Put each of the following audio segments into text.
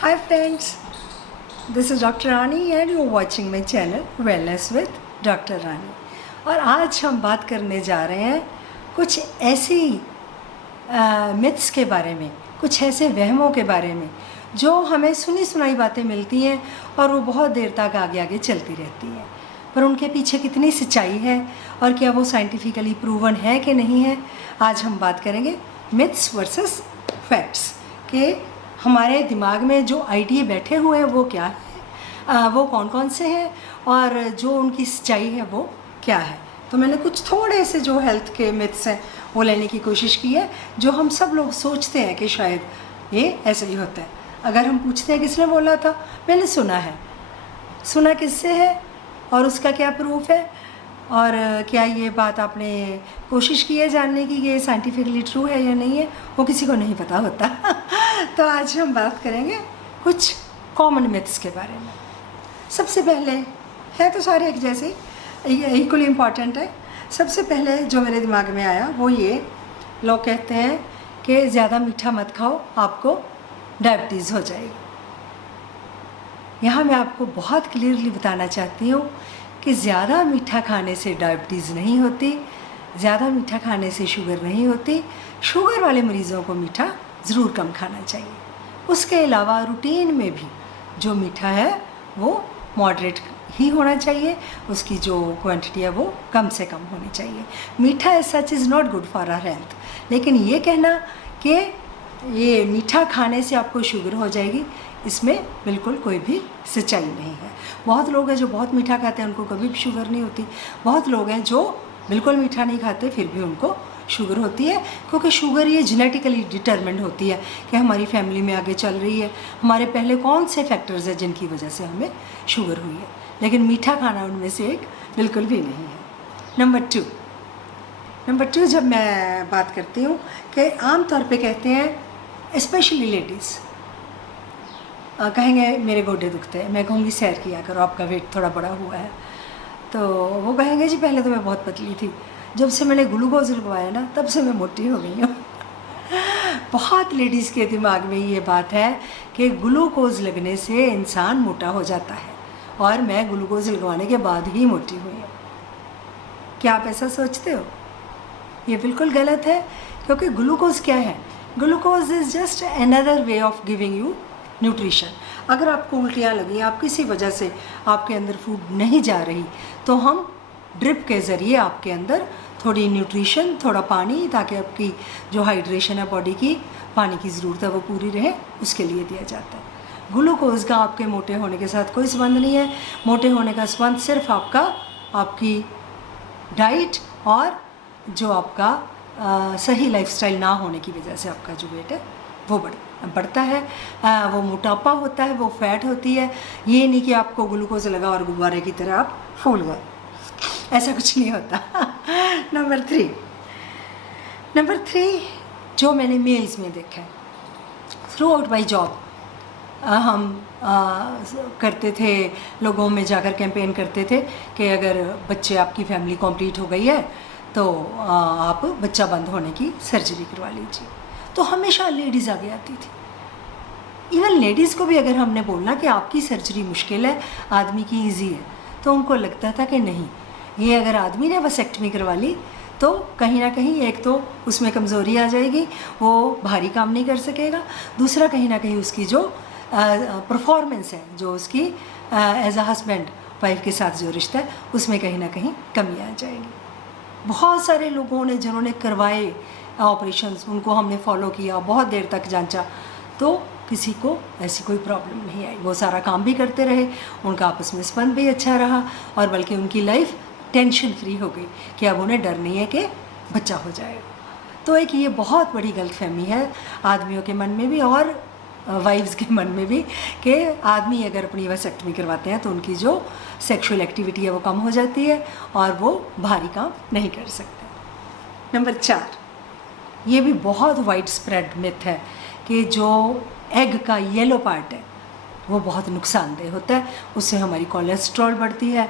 Hi friends, this is Dr. Rani and you are watching my channel Wellness with Dr. Rani। और आज हम बात करने जा रहे हैं कुछ ऐसी मिथ्स के बारे में, कुछ ऐसे वहमों के बारे में जो हमें सुनी सुनाई बातें मिलती हैं और वो बहुत देर तक आगे आगे चलती रहती हैं, पर उनके पीछे कितनी सच्चाई है और क्या वो साइंटिफिकली प्रूवन है कि नहीं है। आज हम बात करेंगे मिथ्स वर्सेस फैक्ट्स के हमारे दिमाग में जो आइडिया बैठे हुए हैं वो क्या है, वो कौन कौन से हैं और जो उनकी सच्चाई है वो क्या है। तो मैंने कुछ थोड़े से जो हेल्थ के मिथ्स हैं वो लेने की कोशिश की है, जो हम सब लोग सोचते हैं कि शायद ये ऐसा ही होता है। अगर हम पूछते हैं किसने बोला था, मैंने सुना है, सुना किससे है और उसका क्या प्रूफ है और क्या ये बात आपने कोशिश की है जानने की कि ये साइंटिफिकली ट्रू है या नहीं है, वो किसी को नहीं पता होता। तो आज हम बात करेंगे कुछ कॉमन मिथ्स के बारे में। सबसे पहले है तो सारे एक जैसे इक्वली इम्पॉर्टेंट है। सबसे पहले जो मेरे दिमाग में आया वो ये, लोग कहते हैं कि ज़्यादा मीठा मत खाओ, आपको डायबिटीज़ हो जाएगी। यहाँ मैं आपको बहुत क्लियरली बताना चाहती हूँ कि ज़्यादा मीठा खाने से डायबिटीज़ नहीं होती, ज़्यादा मीठा खाने से शुगर नहीं होती। शुगर वाले मरीज़ों को मीठा ज़रूर कम खाना चाहिए। उसके अलावा रूटीन में भी जो मीठा है वो मॉडरेट ही होना चाहिए, उसकी जो क्वांटिटी है वो कम से कम होनी चाहिए। मीठा as such is not good for our health, लेकिन ये कहना कि ये मीठा खाने से आपको शुगर हो जाएगी, इसमें बिल्कुल कोई भी सच्चाई नहीं है। बहुत लोग हैं जो बहुत मीठा खाते हैं, उनको कभी भी शुगर नहीं होती। बहुत लोग हैं जो बिल्कुल मीठा नहीं खाते फिर भी उनको शुगर होती है, क्योंकि शुगर ये जेनेटिकली डिटरमिन्ड होती है कि हमारी फैमिली में आगे चल रही है, हमारे पहले कौन से फैक्टर्स हैं जिनकी वजह से हमें शुगर हुई है। लेकिन मीठा खाना उनमें से एक बिल्कुल भी नहीं है। नंबर टू जब मैं बात करती हूँ कि आम तौर पे कहते हैं स्पेशली लेडीज़ कहेंगे मेरे गोडे दुखते हैं, मैं कहूँगी सैर किया करो, आपका वेट थोड़ा बड़ा हुआ है। तो वो कहेंगे जी पहले तो मैं बहुत पतली थी, जब से मैंने ग्लूकोज लगवाया ना तब से मैं मोटी हो गई हूँ। बहुत लेडीज़ के दिमाग में ये बात है कि ग्लूकोज लगने से इंसान मोटा हो जाता है और मैं ग्लूकोज लगवाने के बाद ही मोटी हुई हूँ। क्या आप ऐसा सोचते हो? ये बिल्कुल गलत है, क्योंकि ग्लूकोज क्या है? Glucose is just another way of giving you nutrition. अगर आपको उल्टियाँ लगी, आप किसी वजह से आपके अंदर फूड नहीं जा रही, तो हम ड्रिप के ज़रिए आपके अंदर थोड़ी न्यूट्रिशन, थोड़ा पानी, ताकि आपकी जो हाइड्रेशन है बॉडी की, पानी की ज़रूरत है वो पूरी रहे, उसके लिए दिया जाता है। ग्लूकोज का आपके मोटे होने के साथ कोई संबंध नहीं है। मोटे होने का संबंध सिर्फ आपकी डाइट और जो आपका सही लाइफस्टाइल ना होने की वजह से आपका जो वेट है वो बढ़ता है, वो मोटापा होता है, वो फैट होती है। ये नहीं कि आपको ग्लूकोज लगा और गुब्बारे की तरह आप फूल गए, ऐसा कुछ नहीं होता। नंबर थ्री जो मैंने मेल्स में देखा है, थ्रू आउट माई जॉब हम करते थे, लोगों में जाकर कैंपेन करते थे कि अगर बच्चे आपकी फैमिली कंप्लीट हो गई है तो आप बच्चा बंद होने की सर्जरी करवा लीजिए। तो हमेशा लेडीज़ आगे आती थी। इवन लेडीज़ को भी अगर हमने बोलना कि आपकी सर्जरी मुश्किल है, आदमी की इजी है, तो उनको लगता था कि नहीं, ये अगर आदमी ने वसेक्टमी करवा ली तो कहीं ना कहीं एक तो उसमें कमज़ोरी आ जाएगी, वो भारी काम नहीं कर सकेगा, दूसरा कहीं ना कहीं उसकी जो परफॉर्मेंस है, जो उसकी एज अ हस्बैंड वाइफ के साथ जो रिश्ता है, उसमें कहीं ना कहीं कमी आ जाएगी। बहुत सारे लोगों ने जिन्होंने करवाए ऑपरेशंस, उनको हमने फॉलो किया, बहुत देर तक जांचा, तो किसी को ऐसी कोई प्रॉब्लम नहीं आई। वो सारा काम भी करते रहे, उनका आपस में संबंध भी अच्छा रहा और बल्कि उनकी लाइफ टेंशन फ्री हो गई कि अब उन्हें डर नहीं है कि बच्चा हो जाएगा। तो एक ये बहुत बड़ी गलतफहमी है आदमियों के मन में भी और वाइफ्स के मन में भी कि आदमी अगर अपनी वसेक्टमी करवाते हैं तो उनकी जो सेक्सुअल एक्टिविटी है वो कम हो जाती है और वो भारी काम नहीं कर सकते। नंबर 4, ये भी बहुत वाइड स्प्रेड मिथ है कि जो एग का येलो पार्ट है वो बहुत नुकसानदेह होता है, उससे हमारी कोलेस्ट्रॉल बढ़ती है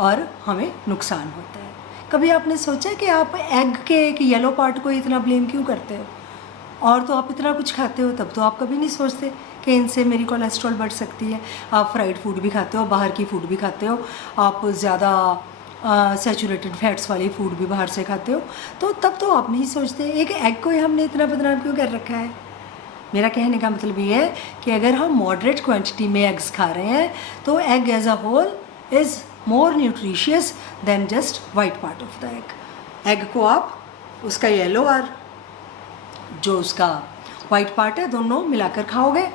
और हमें नुकसान होता है। कभी आपने सोचा कि आप एग के एक येलो पार्ट को इतना ब्लेम क्यों करते हो? और तो आप इतना कुछ खाते हो, तब तो आप कभी नहीं सोचते कि इनसे मेरी कोलेस्ट्रॉल बढ़ सकती है। आप फ्राइड फूड भी खाते हो, बाहर की फूड भी खाते हो, आप ज़्यादा सैचुरेटेड फैट्स वाली फूड भी बाहर से खाते हो, तो तब तो आप नहीं सोचते। एक एग को ही हमने इतना बदनाम क्यों कर रखा है? मेरा कहने का मतलब ये है कि अगर हम मॉडरेट क्वांटिटी में एग्स खा रहे हैं तो egg as a whole is more nutritious than just white part of the egg. Egg को आप उसका येलो और जो उसका वाइट पार्ट है दोनों मिलाकर खाओगे,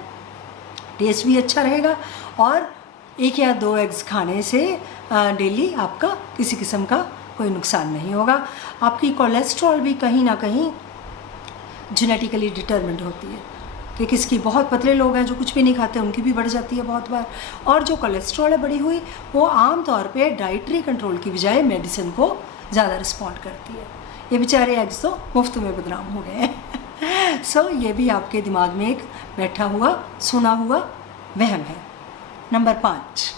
टेस्ट भी अच्छा रहेगा, और 1 या 2 एग्स खाने से डेली आपका किसी किस्म का कोई नुकसान नहीं होगा। आपकी कोलेस्ट्रॉल भी कहीं ना कहीं जेनेटिकली डिटरमिन्ड होती है कि किसकी, बहुत पतले लोग हैं जो कुछ भी नहीं खाते, उनकी भी बढ़ जाती है बहुत बार, और जो कोलेस्ट्रॉल है बढ़ी हुई वो आम तौर पे डाइटरी कंट्रोल की बजाय मेडिसिन को ज़्यादा रिस्पॉन्ड करती है। ये बेचारे एग्स तो मुफ्त में बदनाम हो गए हैं। सो ये भी आपके दिमाग में एक बैठा हुआ सुना हुआ वहम है। नंबर 5,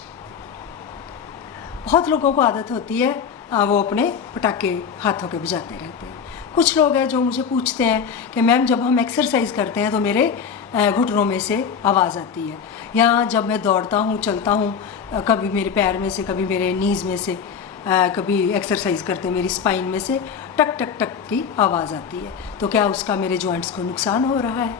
बहुत लोगों को आदत होती है वो अपने पटाखे हाथों के बजाते रहते हैं। कुछ लोग हैं जो मुझे पूछते हैं कि मैम जब हम एक्सरसाइज करते हैं तो मेरे घुटनों में से आवाज़ आती है, या जब मैं दौड़ता हूँ चलता हूँ कभी मेरे पैर में से, कभी मेरे नीज़ में से, कभी एक्सरसाइज करते मेरी स्पाइन में से टक टक टक की आवाज़ आती है, तो क्या उसका मेरे जॉइंट्स को नुकसान हो रहा है?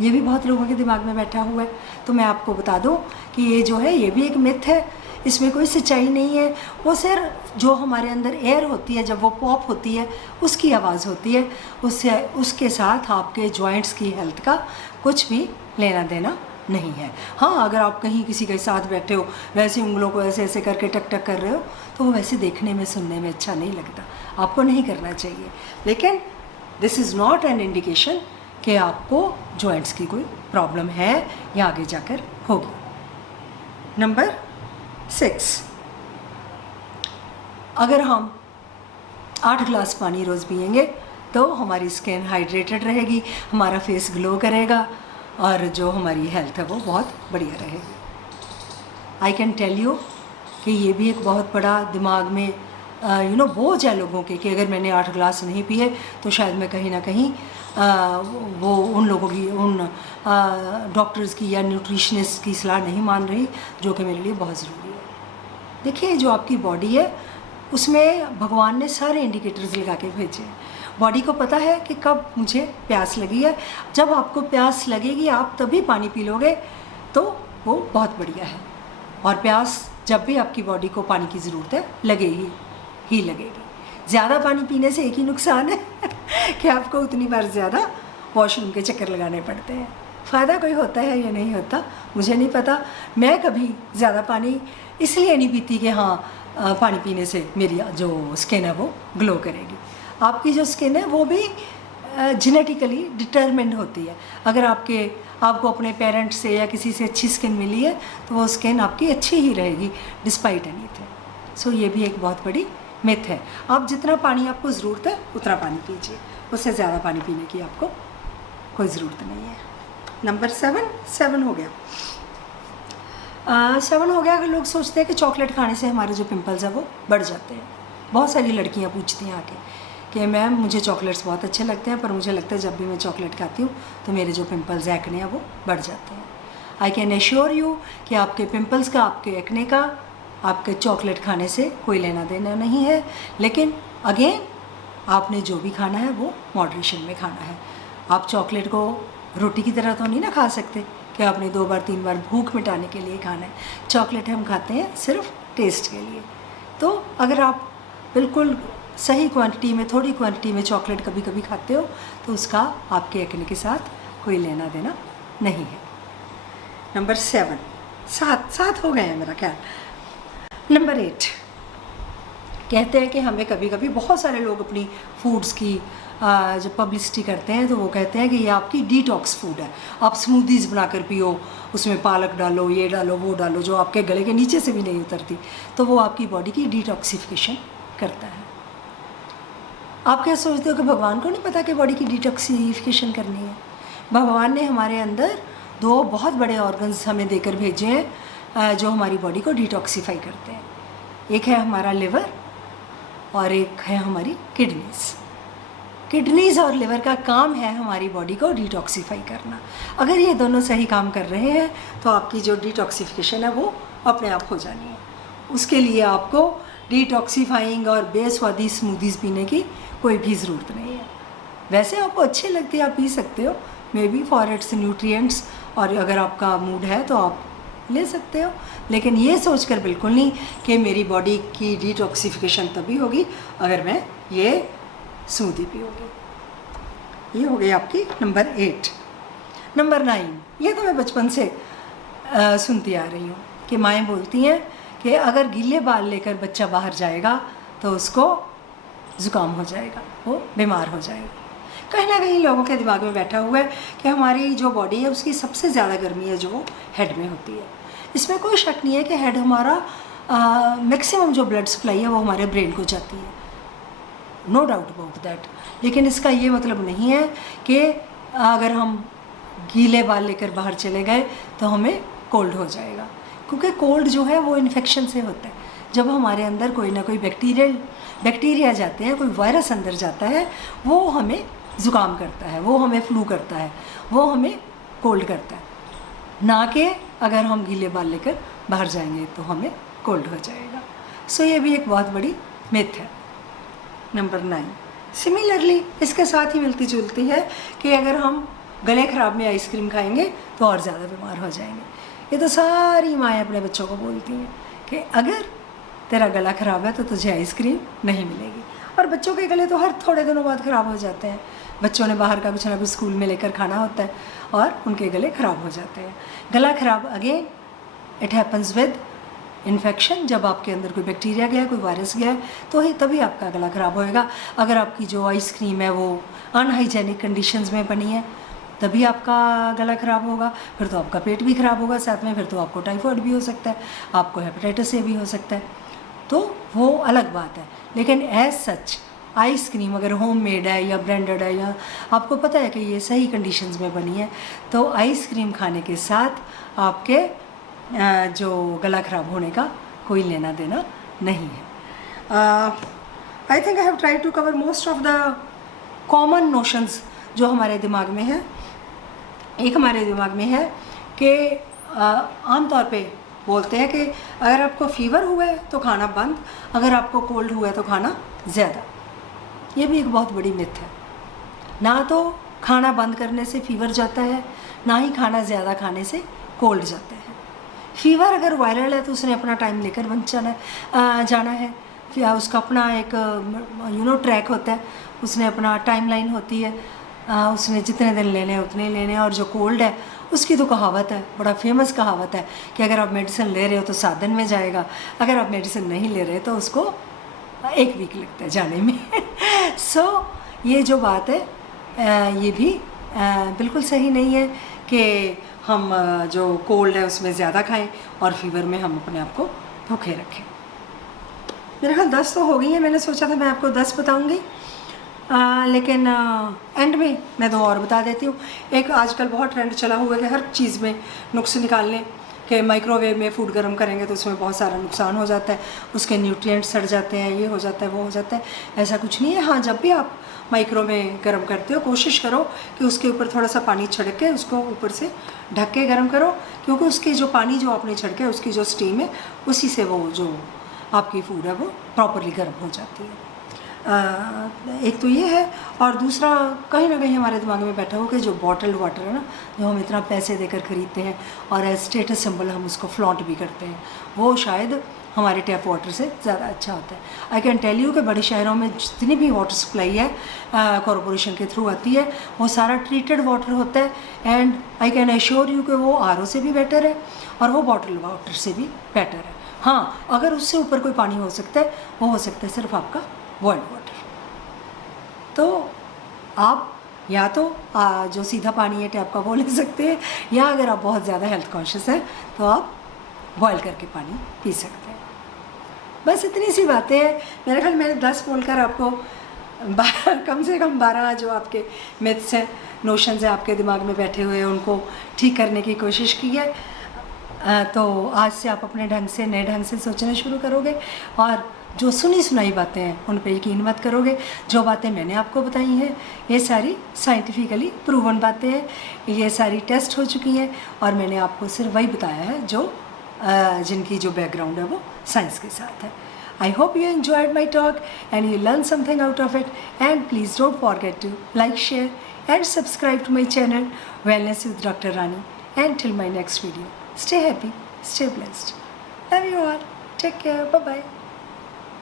ये भी बहुत लोगों के दिमाग में बैठा हुआ है। तो मैं आपको बता दूं कि ये जो है ये भी एक मिथ है, इसमें कोई सच्चाई नहीं है। वो सिर्फ जो हमारे अंदर एयर होती है जब वो पॉप होती है उसकी आवाज़ होती है, उससे उसके साथ आपके जॉइंट्स की हेल्थ का कुछ भी लेना देना नहीं है। हाँ, अगर आप कहीं किसी के साथ बैठे हो, वैसे उंगलों को ऐसे ऐसे करके टक टक कर रहे हो, तो वो वैसे देखने में सुनने में अच्छा नहीं लगता, आपको नहीं करना चाहिए। लेकिन this is not an indication कि आपको जॉइंट्स की कोई प्रॉब्लम है या आगे जाकर होगी। नंबर 6, अगर हम 8 ग्लास पानी रोज़ पिएंगे तो हमारी स्किन हाइड्रेटेड रहेगी, हमारा फेस ग्लो करेगा, और जो हमारी हेल्थ है वो बहुत बढ़िया रहेगी। आई कैन टेल यू कि ये भी एक बहुत बड़ा दिमाग में बोझ है लोगों के, कि अगर मैंने 8 ग्लास नहीं पिए तो शायद मैं कहीं ना कहीं वो उन लोगों की, उन डॉक्टर्स की या न्यूट्रिशनिस्ट की सलाह नहीं मान रही, जो कि मेरे लिए बहुत ज़रूरी है। देखिए, जो आपकी बॉडी है उसमें भगवान ने सारे इंडिकेटर्स लगा के भेजे हैं। बॉडी को पता है कि कब मुझे प्यास लगी है। जब आपको प्यास लगेगी आप तभी पानी पी लोगे तो वो बहुत बढ़िया है, और प्यास जब भी आपकी बॉडी को पानी की ज़रूरत है लगेगी ही लगेगी। ज़्यादा पानी पीने से एक ही नुकसान है कि आपको उतनी बार ज़्यादा वॉशरूम के चक्कर लगाने पड़ते हैं। फ़ायदा कोई होता है या नहीं होता मुझे नहीं पता। मैं कभी ज़्यादा पानी इसलिए नहीं पीती कि हाँ पानी पीने से मेरी जो स्किन है वो ग्लो करेगी। आपकी जो स्किन है वो भी जेनेटिकली डिटरमिन्ड होती है। अगर आपको अपने पेरेंट्स से या किसी से अच्छी स्किन मिली है तो वो स्किन आपकी अच्छी ही रहेगी डिस्पाइट एनीथिंग। सो ये भी एक बहुत बड़ी मिथ है। आप जितना पानी आपको ज़रूरत है उतना पानी पीजिए, उससे ज़्यादा पानी पीने की आपको कोई ज़रूरत नहीं है। नंबर 7 हो गया। 7 हो गया। अगर लोग सोचते हैं कि चॉकलेट खाने से हमारे जो पिंपल्स हैं वो बढ़ जाते हैं। बहुत सारी लड़कियां पूछती हैं आके कि मैम मुझे चॉकलेट्स बहुत अच्छे लगते हैं, पर मुझे लगता है जब भी मैं चॉकलेट खाती हूँ तो मेरे जो पिंपल्स एक्ने हैं वो बढ़ जाते हैं। आई कैन एश्योर यू कि आपके पिंपल्स का, आपके एक्ने का, आपके चॉकलेट खाने से कोई लेना देना नहीं है। लेकिन अगेन आपने जो भी खाना है वो मॉडरेशन में खाना है। आप चॉकलेट को रोटी की तरह तो नहीं ना खा सकते कि आपने 2 बार 3 बार भूख मिटाने के लिए खाना है। चॉकलेट हम खाते हैं सिर्फ टेस्ट के लिए। तो अगर आप बिल्कुल सही क्वांटिटी में, थोड़ी क्वांटिटी में चॉकलेट कभी कभी खाते हो तो उसका आपके एक्ने के साथ कोई लेना देना नहीं है। नंबर 7 हो गए हैं मेरा ख्याल। नंबर 8, कहते हैं कि हमें कभी कभी बहुत सारे लोग अपनी फूड्स की जब पब्लिसिटी करते हैं तो वो कहते हैं कि ये आपकी डिटॉक्स फूड है, आप स्मूदीज़ बनाकर पियो, उसमें पालक डालो, ये डालो, वो डालो, जो आपके गले के नीचे से भी नहीं उतरती, तो वो आपकी बॉडी की डिटॉक्सिफिकेशन करता है। आप क्या सोचते हो कि भगवान को नहीं पता कि बॉडी की डिटॉक्सिफिकेशन करनी है? भगवान ने हमारे अंदर 2 बहुत बड़े ऑर्गन्स हमें देकर भेजे हैं जो हमारी बॉडी को डिटॉक्सिफाई करते हैं। एक है हमारा लिवर और एक है हमारी किडनीज। किडनीज और लिवर का काम है हमारी बॉडी को डिटॉक्सीफाई करना। अगर ये दोनों सही काम कर रहे हैं तो आपकी जो डिटॉक्सिफिकेशन है वो अपने आप हो जानी है। उसके लिए आपको डिटॉक्सीफाइंग और बेस्वादी स्मूदीज़ पीने की कोई भी ज़रूरत नहीं है। वैसे आपको अच्छे लगते हैं, आप पी सकते हो, may be for its nutrients, और अगर आपका मूड है तो आप ले सकते हो। लेकिन ये सोचकर बिल्कुल नहीं कि मेरी बॉडी की डिटॉक्सिफिकेशन तभी होगी अगर मैं ये स्मूदी पियोगे। ये हो गई आपकी नंबर 8। नंबर 9, ये तो मैं बचपन से सुनती आ रही हूँ कि माएँ बोलती हैं कि अगर गीले बाल लेकर बच्चा बाहर जाएगा तो उसको ज़ुकाम हो जाएगा, वो बीमार हो जाएगा। कहीं ना कहीं लोगों के दिमाग में बैठा हुआ है कि हमारी जो बॉडी है उसकी सबसे ज़्यादा गर्मी है जो वो हेड में होती है। इसमें कोई शक नहीं है कि हेड हमारा मैक्सिमम जो ब्लड सप्लाई है वो हमारे ब्रेन को जाती है, नो डाउट अबाउट दैट। लेकिन इसका ये मतलब नहीं है कि अगर हम गीले बाल लेकर बाहर चले गए तो हमें कोल्ड हो जाएगा, क्योंकि कोल्ड जो है वो इन्फेक्शन से होता है। जब हमारे अंदर कोई ना कोई बैक्टीरिया जाते हैं, कोई वायरस अंदर जाता है, वो हमें ज़ुकाम करता है, वो हमें फ्लू करता है, वो हमें कोल्ड करता है। ना कि अगर हम गीले बाल लेकर बाहर जाएंगे तो हमें कोल्ड हो जाएगा। सो ये भी एक बहुत बड़ी मिथ है। नंबर 9, सिमिलरली इसके साथ ही मिलती जुलती है कि अगर हम गले ख़राब में आइसक्रीम खाएंगे तो और ज़्यादा बीमार हो जाएंगे। ये तो सारी माएँ अपने बच्चों को बोलती हैं कि अगर तेरा गला ख़राब है तो तुझे आइसक्रीम नहीं मिलेगी। और बच्चों के गले तो हर थोड़े दिनों बाद ख़राब हो जाते हैं। बच्चों ने बाहर का कुछ ना कुछ स्कूल में लेकर खाना होता है और उनके गले ख़राब हो जाते हैं। गला ख़राब again it happens with infection. जब आपके अंदर कोई बैक्टीरिया गया, कोई वायरस गया तो ही तभी आपका गला ख़राब होएगा। अगर आपकी जो आइसक्रीम है वो अनहाइजेनिक कंडीशंस में बनी है तभी आपका गला ख़राब होगा, फिर तो आपका पेट भी ख़राब होगा साथ में, फिर तो आपको टाइफाइड भी हो सकता है, आपको हेपेटाइटिस ए भी हो सकता है, तो वो अलग बात है। लेकिन एज सच आइसक्रीम अगर होममेड है या ब्रांडेड है या आपको पता है कि ये सही कंडीशंस में बनी है तो आइसक्रीम खाने के साथ आपके जो गला ख़राब होने का कोई लेना देना नहीं है। I think I have tried to cover most of the common notions जो हमारे दिमाग में है। एक हमारे दिमाग में है कि आमतौर पे बोलते हैं कि अगर आपको फीवर हुआ है तो खाना बंद, अगर आपको कोल्ड हुआ है तो खाना ज़्यादा। ये भी एक बहुत बड़ी मिथ है। ना तो खाना बंद करने से फीवर जाता है, ना ही खाना ज़्यादा खाने से कोल्ड जाता है। फीवर अगर वायरल है तो उसने अपना टाइम लेकर बन जाना है। फिर उसका अपना एक ट्रैक होता है, उसने अपना टाइमलाइन होती है, उसने जितने दिन लेने हैं उतने लेने हैं। और जो कोल्ड है उसकी तो कहावत है, बड़ा फेमस कहावत है कि अगर आप मेडिसिन ले रहे हो तो 7 दिन में जाएगा, अगर आप मेडिसिन नहीं ले रहे तो उसको 1 वीक लगता है जाने में। सो ये जो बात है ये भी बिल्कुल सही नहीं है कि हम जो कोल्ड है उसमें ज़्यादा खाएं और फीवर में हम अपने आप को भूखे रखें। मेरे ख्याल 10 तो हो गई है, मैंने सोचा था मैं आपको 10 बताऊंगी, लेकिन एंड में मैं 2 और बता देती हूँ। एक आजकल बहुत ट्रेंड चला हुआ है कि हर चीज़ में नुक्स निकालने के, माइक्रोवेव में फूड गर्म करेंगे तो उसमें बहुत सारा नुकसान हो जाता है, उसके न्यूट्रिएंट्स सड़ जाते हैं, ये हो जाता है वो हो जाता है। ऐसा कुछ नहीं है। हाँ, जब भी आप माइक्रो में गर्म करते हो कोशिश करो कि उसके ऊपर थोड़ा सा पानी छिड़क के उसको ऊपर से ढक के गर्म करो, क्योंकि उसकी जो पानी जो आपने छिड़के उसकी जो स्टीम है उसी से वो जो आपकी फूड है वो प्रॉपरली गर्म हो जाती है। एक तो ये है, और दूसरा कहीं ना कहीं हमारे दिमाग में बैठा हो कि जो बॉटल्ड वाटर है ना, जो हम इतना पैसे देकर ख़रीदते हैं और एज स्टेटस सिंबल हम उसको फ्लॉन्ट भी करते हैं, वो शायद हमारे टैप वाटर से ज़्यादा अच्छा होता है। आई कैन टेल यू कि बड़े शहरों में जितनी भी वाटर सप्लाई है कॉरपोरेशन के थ्रू आती है वो सारा ट्रीटेड वाटर होता है। And I can assure you कि वो RO से भी बेटर है और वो बॉटल वाटर से भी बेटर है। हाँ, अगर उससे ऊपर कोई पानी हो सकता है वो हो सकता है सिर्फ आपका बॉइल्ड वाटर। तो आप या तो जो सीधा पानी है टैप का वो ले सकते हैं, या अगर आप बहुत ज़्यादा हेल्थ कॉन्शियस हैं तो आप बॉयल करके पानी पी सकते हैं। बस इतनी सी बातें हैं। मेरे ख्याल मैंने 10 बोलकर आपको कम से कम 12 जो आपके मिथ्स हैं, नोशंस हैं आपके दिमाग में बैठे हुए हैं, उनको ठीक करने की कोशिश की है। तो आज से आप अपने ढंग से, नए ढंग से सोचना शुरू करोगे और जो सुनी सुनाई बातें हैं उन पर यकीन मत करोगे। जो बातें मैंने आपको बताई हैं ये सारी साइंटिफिकली प्रूवन बातें हैं, ये सारी टेस्ट हो चुकी हैं और मैंने आपको सिर्फ वही बताया है जो जिनकी जो बैकग्राउंड है वो साइंस के साथ है। I hope you enjoyed my talk and you learned something out of it, and please don't forget to like, share and subscribe to my channel Wellness with Dr. Rani. And till my next video, stay happy, stay blessed. Love you all. Take care. Bye bye.